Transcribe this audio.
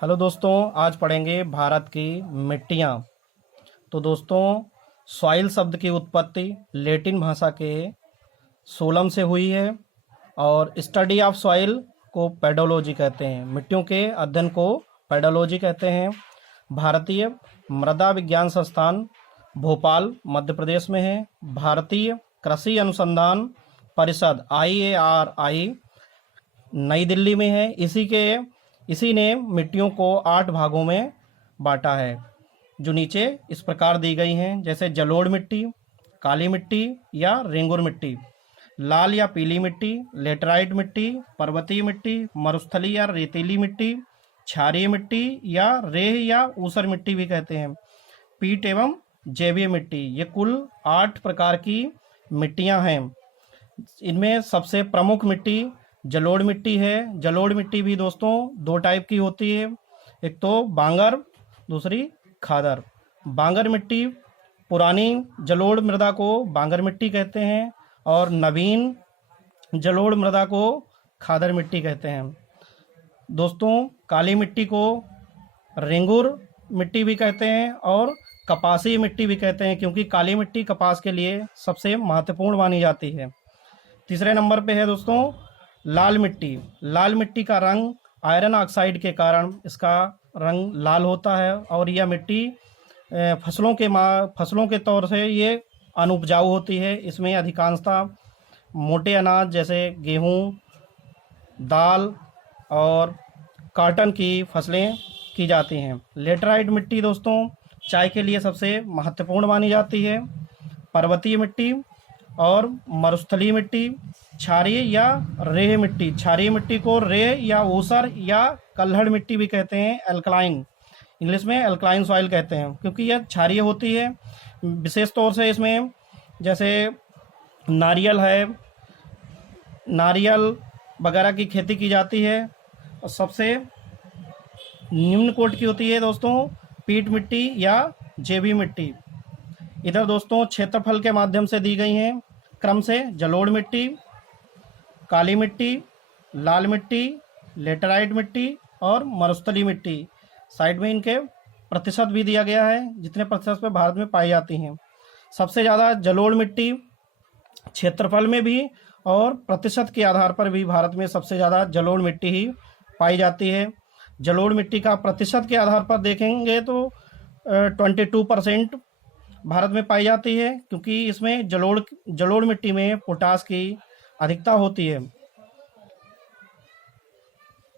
Hello दोस्तों, आज पढ़ेंगे भारत की मिट्टियाँ। तो दोस्तों, सॉइल शब्द की उत्पत्ति लैटिन भाषा के सोलम से हुई है और स्टडी ऑफ सॉइल को पेडोलॉजी कहते हैं। मिट्टियों के अध्ययन को पेडोलॉजी कहते हैं। भारतीय मृदा विज्ञान संस्थान भोपाल मध्य प्रदेश में है। भारतीय कृषि अनुसंधान परिषद IARI नई दिल्ली में है। इसी ने मिट्टियों को 8 भागों में बांटा है, जो नीचे इस प्रकार दी गई हैं, जैसे जलोढ़ मिट्टी, काली मिट्टी या रेंगुर मिट्टी, लाल या पीली मिट्टी, लेटराइट मिट्टी, पर्वतीय मिट्टी, मरुस्थलीय या रेतीली मिट्टी, क्षारीय मिट्टी या रेह या ऊसर मिट्टी भी कहते हैं, पीट एवं जैवीय मिट्टी। ये कुल 8 प्रकार की मिट्टियां हैं। इनमें सबसे प्रमुख मिट्टी जलोढ़ मिट्टी है। जलोढ़ मिट्टी भी दोस्तों 2 टाइप की होती है, एक तो बांगर, दूसरी खादर। बांगर मिट्टी, पुरानी जलोढ़ मृदा को बांगर मिट्टी कहते हैं और नवीन जलोढ़ मृदा को खादर मिट्टी कहते हैं। दोस्तों, काली मिट्टी को रेंगुर मिट्टी भी कहते हैं और कपासी मिट्टी भी कहते हैं, क्योंकि काली मिट्टी कपास के लिए सबसे महत्वपूर्ण मानी जाती है। तीसरे नंबर पे है दोस्तों लाल मिट्टी। लाल मिट्टी का रंग आयरन ऑक्साइड के कारण इसका रंग लाल होता है और यह मिट्टी फसलों के तौर से ये अनुपजाऊ होती है। इसमें अधिकांशतः मोटे अनाज जैसे गेहूं, दाल और कॉटन की फसलें की जाती हैं। लेटराइट मिट्टी दोस्तों चाय के लिए सबसे महत्वपूर्ण मानी जाती है। पर्वतीय मिट्टी और मरुस्थलीय मिट्टी, क्षारीय या रेह मिट्टी। क्षारीय मिट्टी को रेह या ऊसर या कल्हड़ मिट्टी भी कहते हैं, एल्कलाइन, इंग्लिश में एल्कलाइन सॉइल कहते हैं, क्योंकि यह क्षारीय होती है। विशेष तौर से इसमें जैसे नारियल है, नारियल वगैरह की खेती की जाती है। और सबसे निम्न कोट की होती है दोस्तों पीट मिट्टी या जैवी मिट्टी। इधर दोस्तों क्षेत्रफल के माध्यम से दी गई हैं, क्रम से जलोढ़ मिट्टी, काली मिट्टी, लाल मिट्टी, लेटराइट मिट्टी और मरुस्थलीय मिट्टी। साइड में इनके प्रतिशत भी दिया गया है, जितने प्रतिशत पे भारत में पाई जाती हैं। सबसे ज़्यादा जलोढ़ मिट्टी क्षेत्रफल में भी और प्रतिशत के आधार पर भी भारत में सबसे ज़्यादा जलोढ़ मिट्टी ही पाई जाती है। जलोढ़ मिट्टी का प्रतिशत के आधार पर देखेंगे तो 22% भारत में पाई जाती है, क्योंकि इसमें जलोढ़ मिट्टी में पोटास की अधिकता होती है।